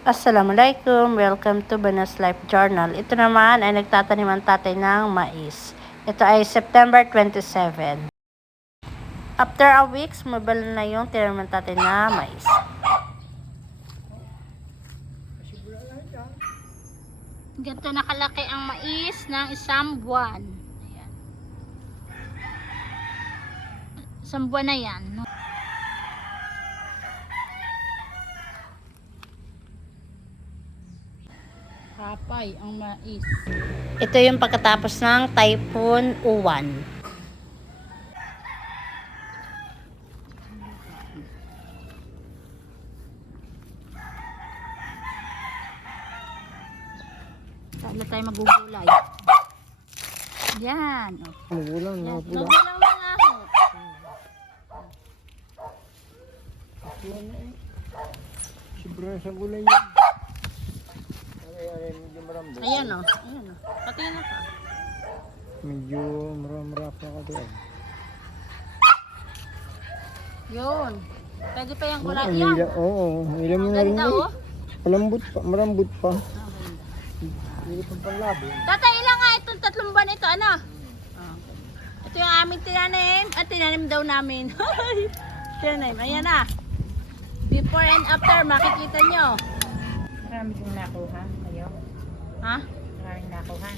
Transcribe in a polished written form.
Assalamualaikum, welcome to Banas Life Journal. Ito naman ay nagtatanim ang tatay ng mais. Ito ay September 27. After a week, sumabal na yung tinanim ng tatay na mais. Ganito nakalaki ang mais ng isang buwan. Ayan. Isang buwan na yan. Kapay ang mais. Ito yung pagkatapos ng Typhoon Uwan. Saan tayo magugulay? Yan. Magulang, Yan. magulang. Magulang mga ahot. Sobrang sa gulay yun. Ay, medyo marambot. Ayan o. Ayan o. Patingin na ka. Medyo maramrap na ka doon. Yun. Pwede pa yung kulay. Ang Yan. hila, oo. Hila mo na rin Ganda yun. o. Malambot pa, marambot pa. Hindi pang panglabo. Tatay, ilan nga itong 3 buwan ito, ano? Ito yung aming tinanim. At tinanim daw namin. Tinanim. Ayan na. Before and after, makikita nyo. Marami kong nakuha kayo. Ha? Maraming nakuha.